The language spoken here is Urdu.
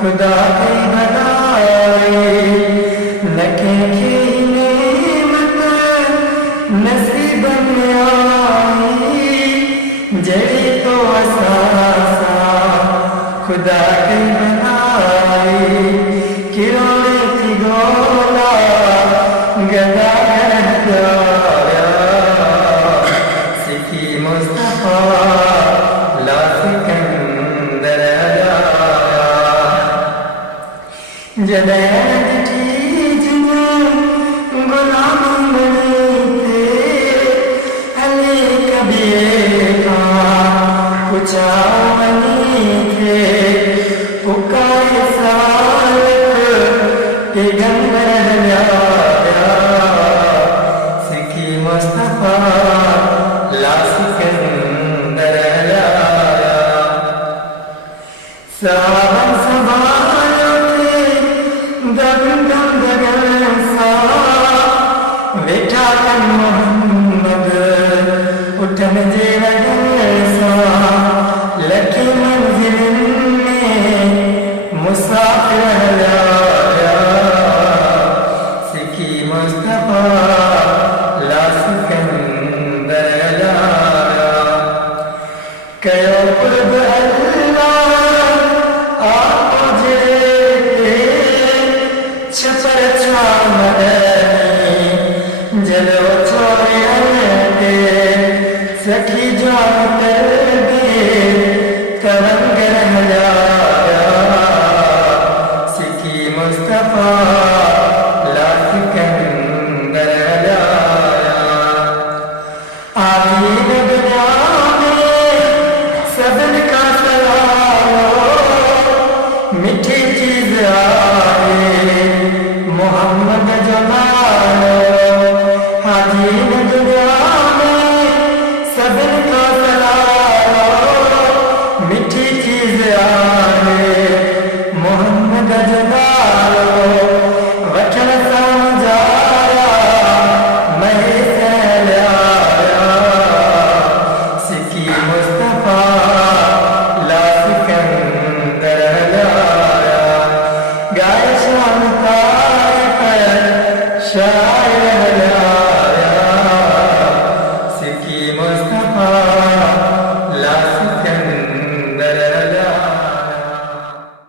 خدا کی بنائے لکھیں کی نعمت نصیب میں آئی جڑی تو اساسا خدا کی بنائی کروڑے کی گولا گدا پیارا سکھی مصطفیٰ لا سکندر آیا جدید جن غلام بنی تھے علی کبھی کچا بنی تھے پکائے سالک پیغمبر آیا سکھی مصطفیٰ لا سکندر آیا سابن سبایوں کے دم دم دگل سا ویٹھا کن محمد اٹھن جے لگل سا لکھی منزل میں مسافر ہلایا سکھی مصطفیٰ لا سکندر آیا کیو قرب اللہ آپ جے چھپر چھامدنی جلو چھوڑے ہلتے سکھی جان کر گے کرنگر ہلایا سکھی مصطفیٰ لا سکندر